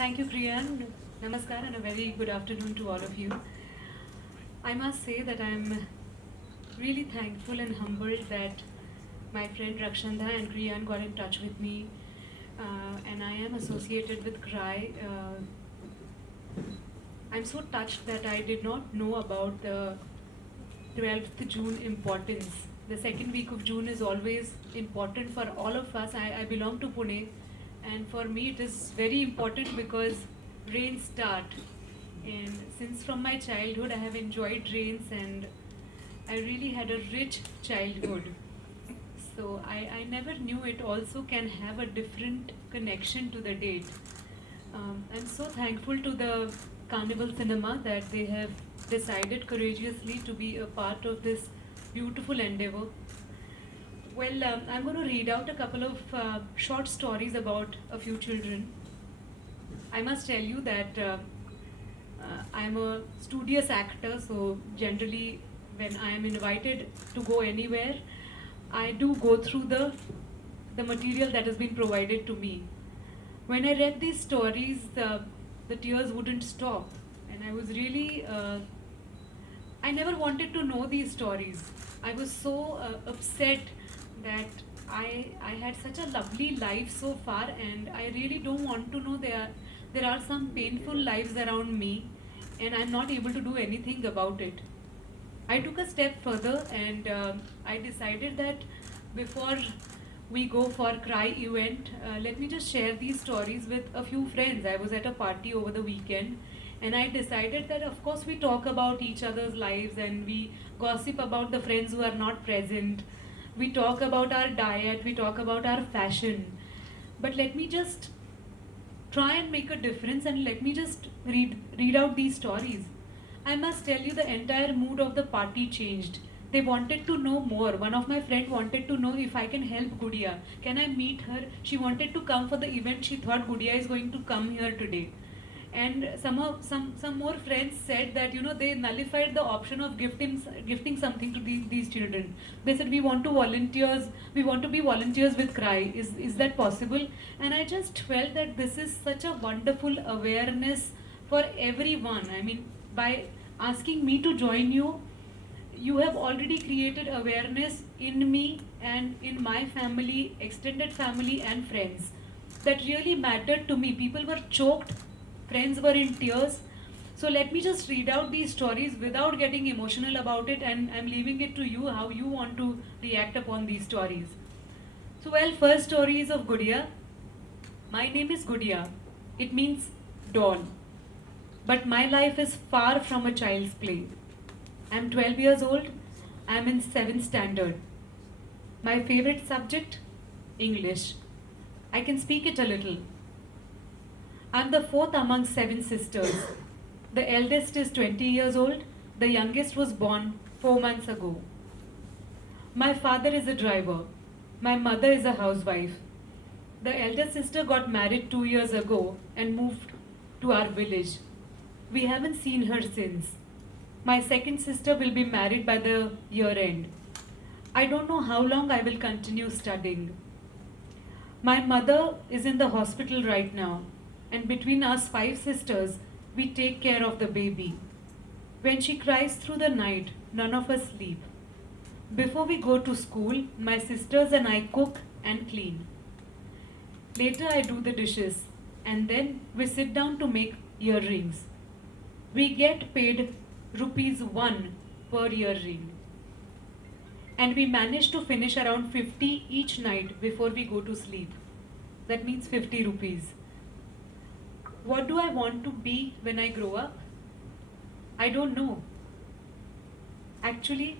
Thank you, Priyan. Namaskar and a very good afternoon to all of you. I must say that I'm really thankful and humbled that my friend Rakshanda and Priyan got in touch with me, and I am associated with CRY. I'm so touched that I did not know about the 12th June importance. The second week of June is always important for all of us. I belong to Pune, and for me it is very important because rains start. And since from my childhood I have enjoyed rains, and I really had a rich childhood. So I never knew it also can have a different connection to the date. I'm so thankful to the Carnival Cinema that they have decided courageously to be a part of this beautiful endeavor. Well, I'm going to read out a couple of short stories about a few children. I must tell you that I'm a studious actor, so generally when I am invited to go anywhere, I do go through the material that has been provided to me. When I read these stories, the tears wouldn't stop, and I was really I never wanted to know these stories. I was so upset that I had such a lovely life so far, and I really don't want to know there are some painful lives around me, and I'm not able to do anything about it. I took a step further, and I decided that before we go for CRY event, let me just share these stories with a few friends. I was at a party over the weekend, and I decided that of course we talk about each other's lives and we gossip about the friends who are not present. We talk about our diet, we talk about our fashion. But let me just try and make a difference, and let me just read out these stories. I must tell you, the entire mood of the party changed. They wanted to know more. One of my friends wanted to know if I can help Gudiya. Can I meet her? She wanted to come for the event. She thought Gudiya is going to come here today. And some more friends said that they nullified the option of gifting something to these children. They said we want to be volunteers with CRY. Is that possible? And I just felt that this is such a wonderful awareness for everyone. I mean, by asking me to join you, you have already created awareness in me and in my family, extended family and friends. That really mattered to me. People were choked, friends were in tears. So let me just read out these stories without getting emotional about it, and I'm leaving it to you how you want to react upon these stories. So well, first story is of Gudiya. My name is Gudiya. It means doll. But my life is far from a child's play. I'm 12 years old. I'm in 7th standard. My favorite subject? English. I can speak it a little. I'm the 4th among 7 sisters. The eldest is 20 years old. The youngest was born 4 months ago. My father is a driver. My mother is a housewife. The elder sister got married 2 years ago and moved to our village. We haven't seen her since. My second sister will be married by the year end. I don't know how long I will continue studying. My mother is in the hospital right now, and between us 5 sisters, we take care of the baby. When she cries through the night, none of us sleep. Before we go to school, my sisters and I cook and clean. Later I do the dishes, and then we sit down to make earrings. We get paid ₹1 per earring. And we manage to finish around 50 each night before we go to sleep. That means 50 rupees. What do I want to be when I grow up? I don't know. Actually,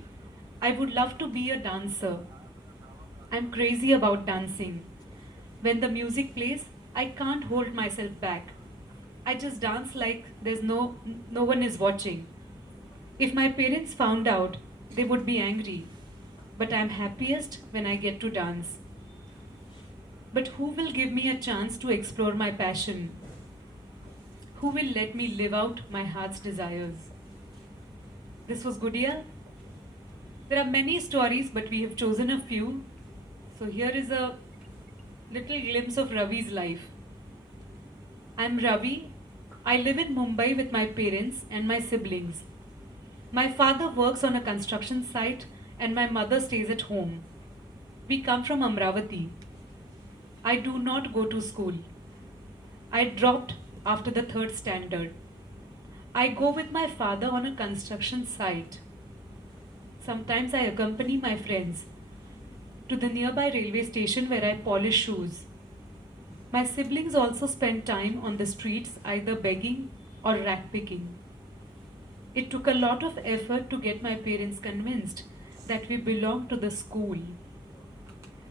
I would love to be a dancer. I'm crazy about dancing. When the music plays, I can't hold myself back. I just dance like there's no one is watching. If my parents found out, they would be angry. But I'm happiest when I get to dance. But who will give me a chance to explore my passion? Who will let me live out my heart's desires? This was Gudiya. There are many stories, but we have chosen a few. So here is a little glimpse of Ravi's life. I'm Ravi. I live in Mumbai with my parents and my siblings. My father works on a construction site and my mother stays at home. We come from Amravati. I do not go to school. I dropped after the third standard. I go with my father on a construction site. Sometimes I accompany my friends to the nearby railway station where I polish shoes. My siblings also spend time on the streets either begging or rat picking. It took a lot of effort to get my parents convinced that we belong to the school.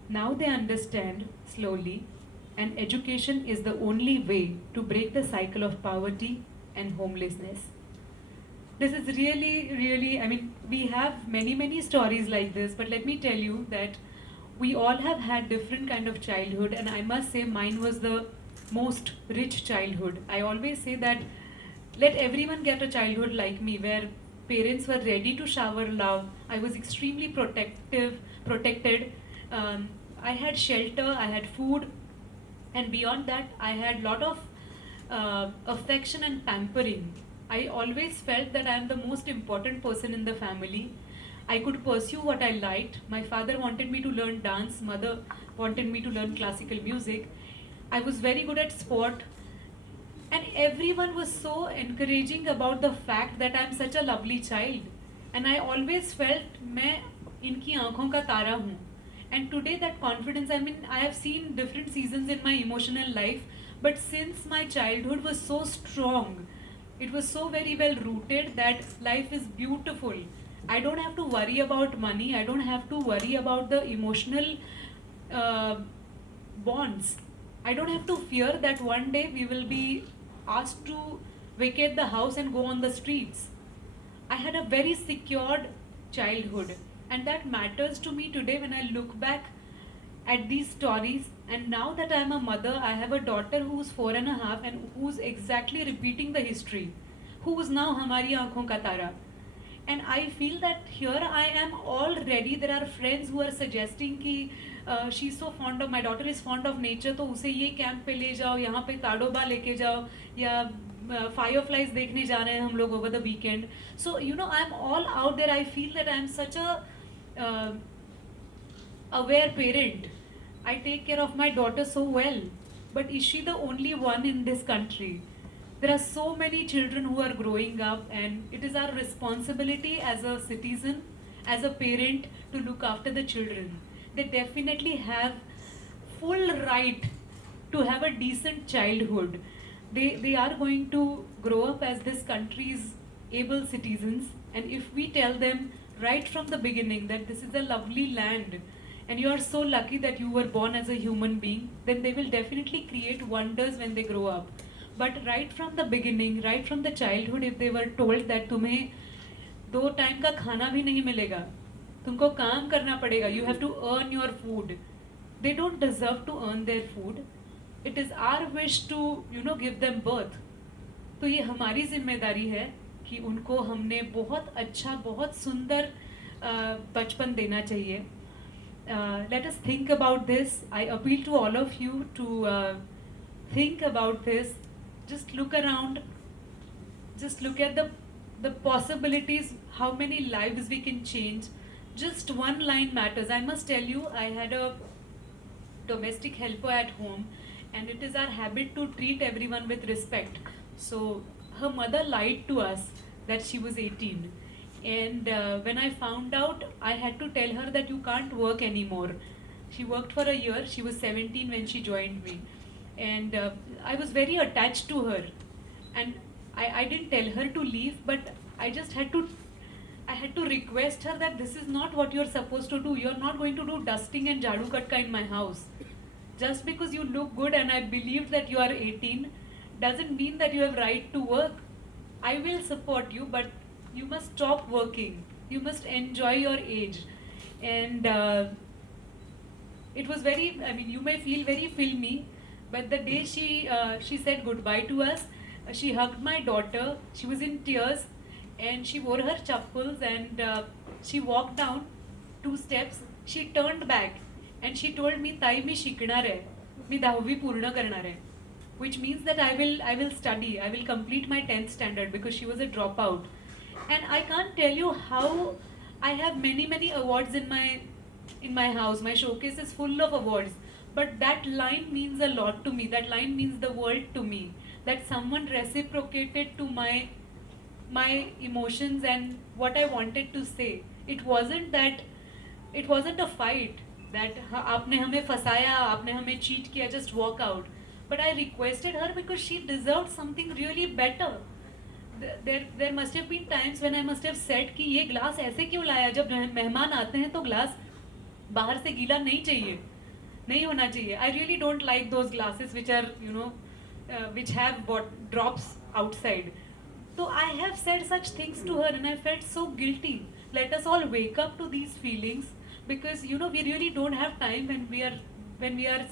Now they understand slowly, and education is the only way to break the cycle of poverty and homelessness. This is really, we have many stories like this, but let me tell you that we all have had different kind of childhood, and I must say mine was the most rich childhood. I always say that let everyone get a childhood like me, where parents were ready to shower love. I was extremely protected. I had shelter, I had food, and beyond that, I had lot of affection and pampering. I always felt that I am the most important person in the family. I could pursue what I liked. My father wanted me to learn dance, mother wanted me to learn classical music. I was very good at sport, and everyone was so encouraging about the fact that I am such a lovely child. And I always felt मैं इनकी आँखों का तारा हूँ. And today that confidence, I have seen different seasons in my emotional life, but since my childhood was so strong, it was so very well rooted that life is beautiful. I don't have to worry about money. I don't have to worry about the emotional bonds. I don't have to fear that one day we will be asked to vacate the house and go on the streets. I had a very secured childhood, and that matters to me today when I look back at these stories. And now that I'm a mother, I have a daughter who's 4.5 and who's exactly repeating the history, who is now Hamari Aankhon Ka Tara. And I feel that here I am already, there are friends who are suggesting कि she's so fond of, my daughter is fond of nature, तो उसे ये camp पे ले जाओ, यहाँ पे ताडोबा लेके जाओ, या fireflies देखने जा रहे हैं हम लोग over the weekend. So I'm all out there. I feel that I'm such a aware parent. I take care of my daughter so well, but is she the only one in this country? There are so many children who are growing up, and it is our responsibility as a citizen, as a parent, to look after the children. They definitely have full right to have a decent childhood. They are going to grow up as this country's able citizens, and if we tell them right from the beginning that this is a lovely land and you are so lucky that you were born as a human being, then they will definitely create wonders when they grow up. But right from the beginning, right from the childhood, if they were told that तुम्हें 2 time का खाना भी नहीं मिलेगा, तुमको काम करना पड़ेगा, you have to earn your food, they don't deserve to earn their food. It is our wish to give them birth. तो ये हमारी जिम्मेदारी है कि उनको हमने बहुत अच्छा, बहुत सुंदर बचपन देना चाहिए. Let us think about this. I appeal to all of you to think about this. Just look around. Just look at the possibilities, how many lives we can change. Just one line matters. I must tell you, I had a domestic helper at home, and it is our habit to treat everyone with respect. So her mother lied to us that she was 18. And when I found out, I had to tell her that you can't work anymore. She worked for a year. She was 17 when she joined me. And I was very attached to her. And I didn't tell her to leave, but I just had to request her that this is not what you're supposed to do. You're not going to do dusting and jhadu katka in my house. Just because you look good and I believed that you are 18 doesn't mean that you have right to work. I will support you, but you must stop working. You must enjoy your age. And it was very, you may feel very filmy, but the day she said goodbye to us, she hugged my daughter. She was in tears, and she wore her chappals, and she walked down 2 steps. She turned back and she told me, ताई मी शिकणार आहे, मी 10वी पूर्ण करणार आहे. which means that I will study. I will complete my 10th standard because she was a dropout. And I can't tell you how I have many awards in my house. My showcase is full of awards. But that line means a lot to me. That line means the world to me. That someone reciprocated to my emotions and what I wanted to say. It wasn't a fight that आपने हमें फंसाया, आपने हमें cheat किया, just walk out. But I requested her because she deserved something really better. There must have been times when I must have said कि ये glass ऐसे क्यों लाया, जब मेहमान आते हैं तो ग्लास बाहर से गीला नहीं चाहिए, नहीं होना चाहिए. I really don't like those glasses which are, which have drops outside. So I have said such things to her and I felt so guilty. Let us all wake up to these feelings, because we really don't have time when we are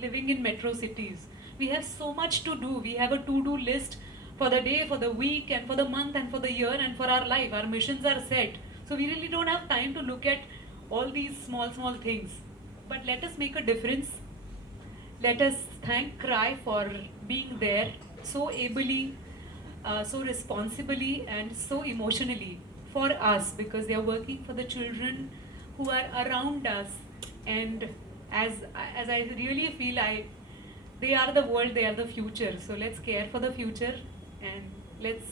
living in metro cities. We have so much to do. We have a to-do list for the day, for the week, and for the month, and for the year, and for our life. Our missions are set. So we really don't have time to look at all these small things. But let us make a difference. Let us thank Cry for being there so ably, so responsibly, and so emotionally for us, because they are working for the children who are around us. And as I really feel, they are the world, they are the future. So let's care for the future and let's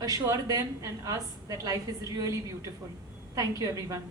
assure them and us that life is really beautiful. Thank you, everyone.